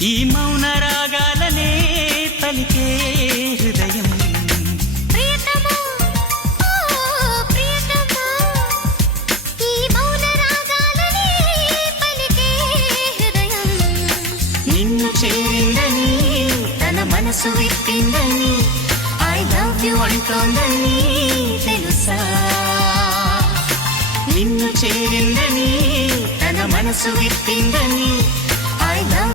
ఈ మౌన రాగాలనే పలికే హృదయం ప్రియతమా ప్రియతమా ఈ మౌన రాగాలనే పలికే హృదయం నిన్ను చేరిందని తన మనసు విప్పిందని ఐ లవ్ యు అంటోందని తెలుసా నిన్ను చేరిందని తన మనసు విప్పిందని